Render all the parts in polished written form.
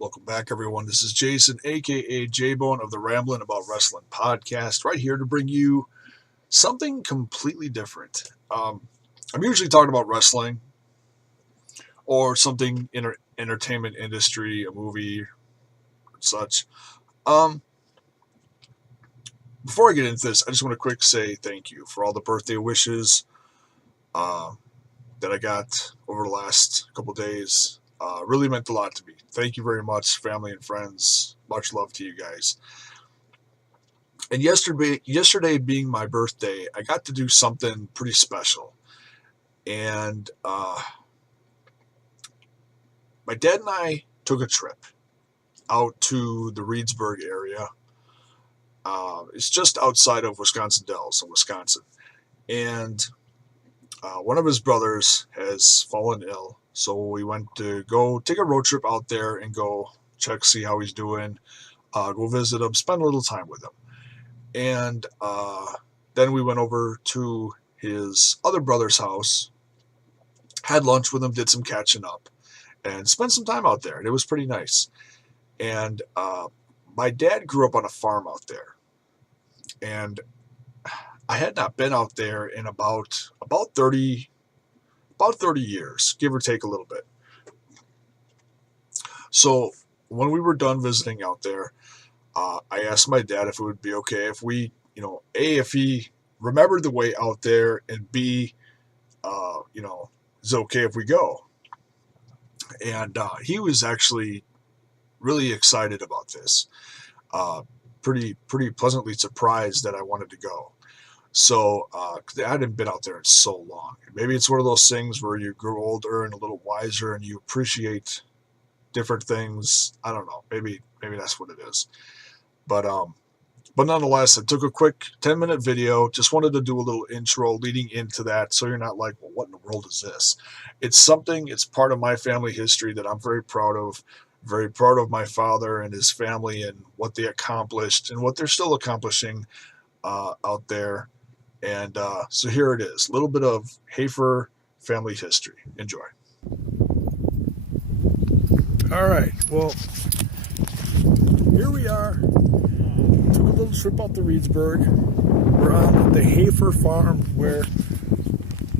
Welcome back, everyone. This is Jason, aka J-Bone of the Ramblin' About Wrestling podcast, right here to bring you something completely different. I'm usually talking about wrestling or something in entertainment industry, a movie, such. Before I get into this, I just want to quick say thank you for all the birthday wishes that I got over the last couple days. Really meant a lot to me. Thank you very much, family and friends. Much love to you guys. And yesterday being my birthday, I got to do something pretty special. And my dad and I took a trip out to the Reedsburg area. It's just outside of Wisconsin Dells in Wisconsin. And one of his brothers has fallen ill. So we went to go take a road trip out there and go check, see how he's doing, go visit him, spend a little time with him. And then we went over to his other brother's house, had lunch with him, did some catching up, and spent some time out there. And it was pretty nice. And my dad grew up on a farm out there. And I had not been out there in about 30 years, give or take a little bit. So when we were done visiting out there, I asked my dad if it would be okay if we, A, if he remembered the way out there, and B, is it okay if we go? And he was actually really excited about this. Pretty pleasantly surprised that I wanted to go. So I hadn't been out there in so long. Maybe it's one of those things where you grow older and a little wiser and you appreciate different things. I don't know. Maybe that's what it is. But nonetheless, I took a quick 10-minute video. Just wanted to do a little intro leading into that, so you're not like, well, what in the world is this? It's part of my family history that I'm very proud of. Very proud of my father and his family and what they accomplished and what they're still accomplishing out there. And so here it is, a little bit of Haefer family history. Enjoy. All right, well, here we are. Took a little trip out to Reedsburg. We're on the Haefer farm where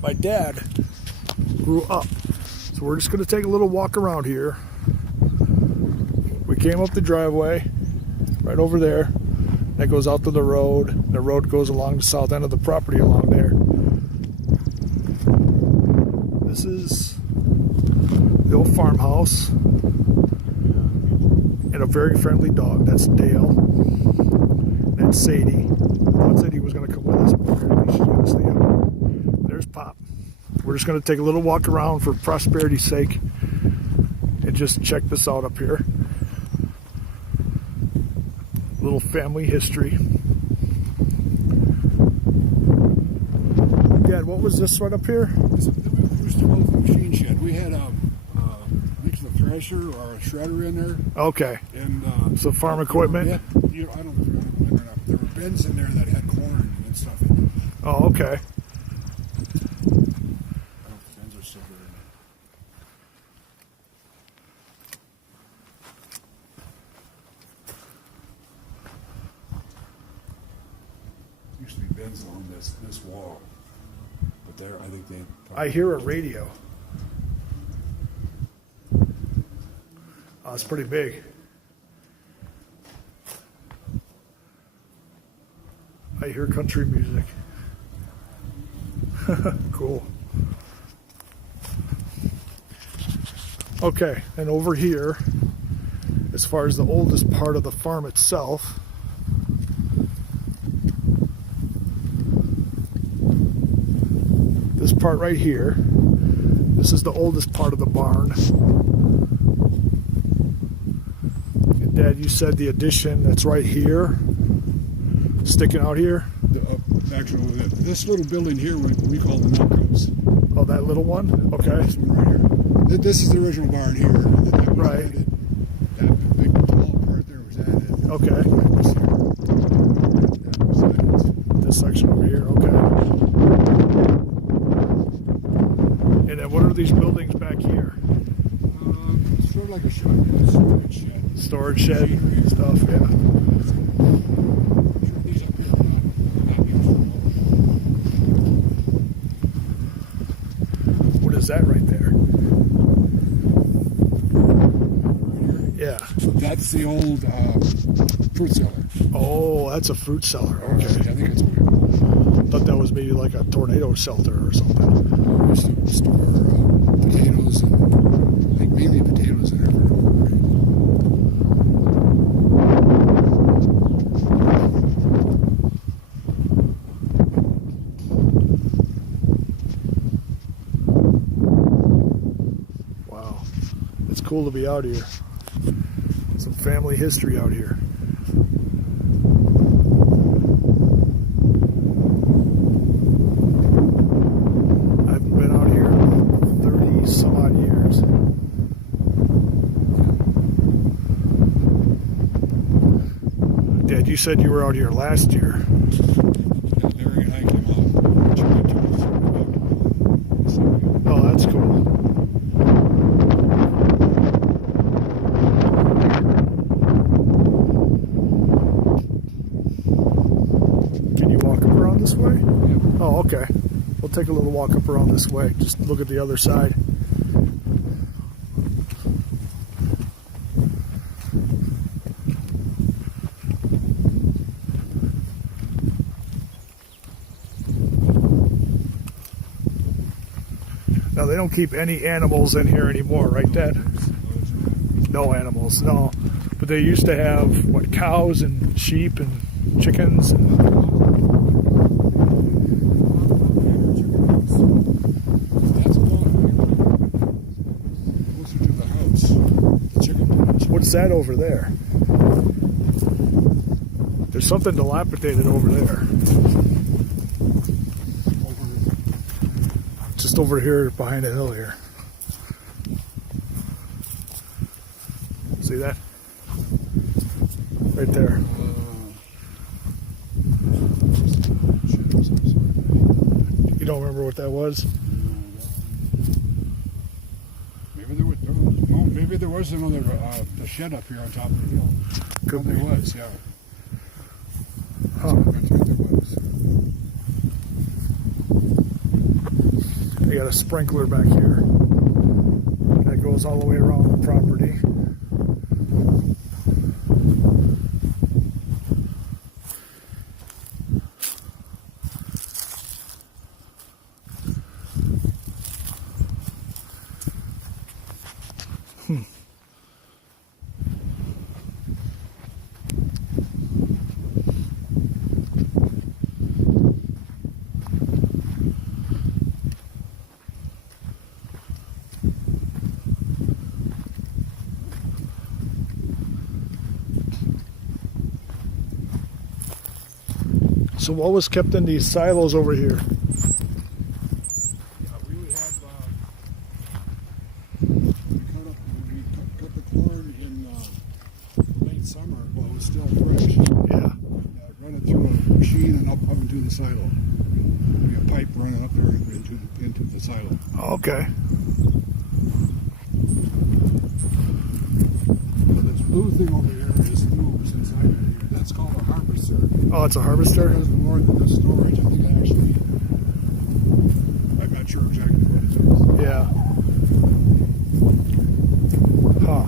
my dad grew up. So we're just going to take a little walk around here. We came up the driveway right over there. That goes out to the road. The road goes along the south end of the property along there. This is the old farmhouse. And a very friendly dog. That's Dale. That's Sadie. I thought Sadie was going to come with us, but apparently she's going to stay up here. There's Pop. We're just going to take a little walk around for prosperity's sake and just check this out up here. Little family history. Dad, what was this right up here? It was the old machine shed. We had a thresher or a shredder in there. Okay. And so farm equipment. I don't know if you remember or not. There were bins in there that had corn and stuff in them. Oh, okay. I don't know if the bins are still there. Used to be bins along this wall, but there I think they. I hear a radio. Oh, it's pretty big. I hear country music. Cool. Okay, and over here, as far as the oldest part of the farm itself, this part right here, this is the oldest part of the barn. And Dad, you said the addition that's right here, sticking out here? Actually, this little building here we call the milkhouse. Oh, that little one? Okay. This one right here. This is the original barn here. That right. Added. That big tall part there was added. Okay. That was here. That was added. This section over here, okay. And then what are these buildings back here? Sort of like a shop. storage shed. Storage shed and stuff, yeah. These up here are not useful. What is that right there? Yeah. That's the old fruit cellar. Oh, that's a fruit cellar. I Okay. think it's what we call Thought that was maybe like a tornado shelter or something. it. We used to store potatoes and like mainly potatoes in there. Wow. It's cool to be out here. Some family history out here. I haven't been out here in 30 some odd years. Dad, you said you were out here last year. Larry and I came out. Tried to Oh, that's cool. Can you walk up around this way? yeah. Oh, okay. We'll take a little walk up around this way. Just look at the other side. Now, they don't keep any animals in here anymore, right, Dad? No animals, no. But they used to have, what, cows and sheep and chickens and That's closer to the house. The chicken pen. what's that over there? There's something dilapidated over there. Just over here behind a hill here. See that? Right there. You don't remember what that was? Maybe there was another the shed up here on top of the hill. Could There be. was, yeah. Huh. That's right, there was. They got a sprinkler back here that goes all the way around the property. So what was kept in these silos over here? We cut the corn in late summer while it was still fresh. Yeah. Run it through a machine and up into the silo. There'd be a pipe running up there into the silo. Okay. So this blue thing over here is new since I've been here. That's called a harvester. Oh, it's a harvester? It does more than the storage. I think actually, I'm not sure exactly what it is. Yeah. Huh.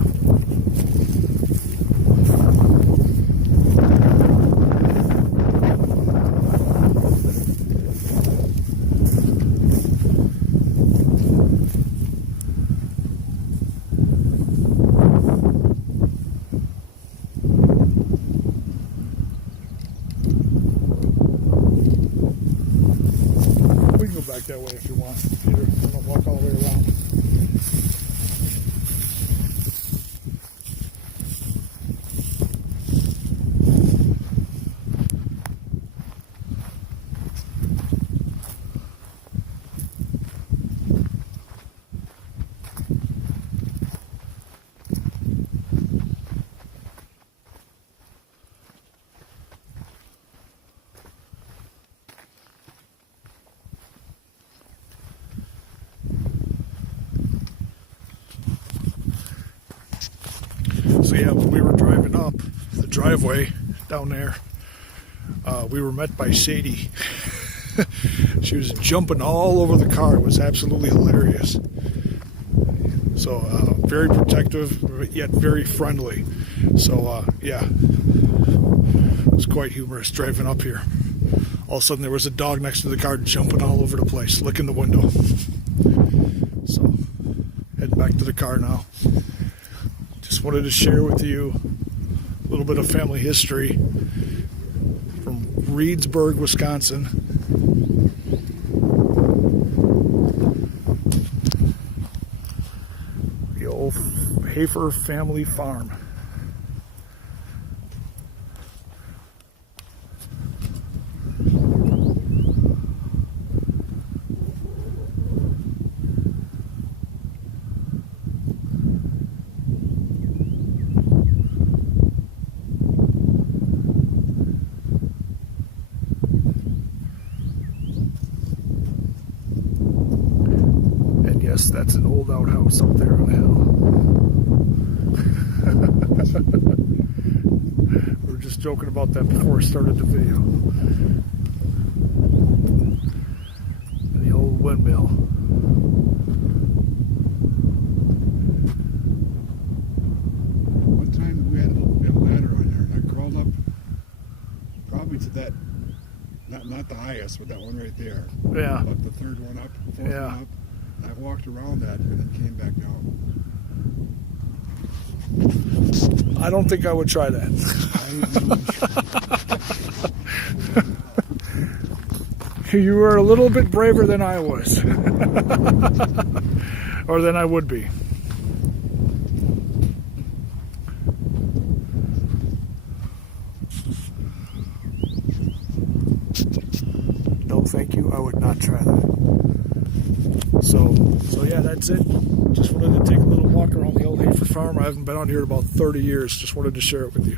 We can go back that way if you want, Peter. I'm gonna walk all the way around. up the driveway down there, we were met by Sadie. She was jumping all over the car. It was absolutely hilarious. So very protective, but yet very friendly. So yeah, it was quite humorous driving up here. All of a sudden there was a dog next to the car jumping all over the place, licking the window. So heading back to the car now. Just wanted to share with you a little bit of family history from Reedsburg, Wisconsin. The old Haefer family farm. Yes, that's an old outhouse up there on the hill. We were just joking about that before I started the video. The old windmill. One time we had a ladder on there, and I crawled up probably to that, not the highest, but that one right there. Yeah. Up the third one up, fourth Yeah. one up. I walked around that and then came back down. I don't think I would try that. You were a little bit braver than I was. Or than I would be. No, thank you. I would not try that. So yeah, that's it. Just wanted to take a little walk around the old Haefer farm. I haven't been out here in about 30 years. Just wanted to share it with you.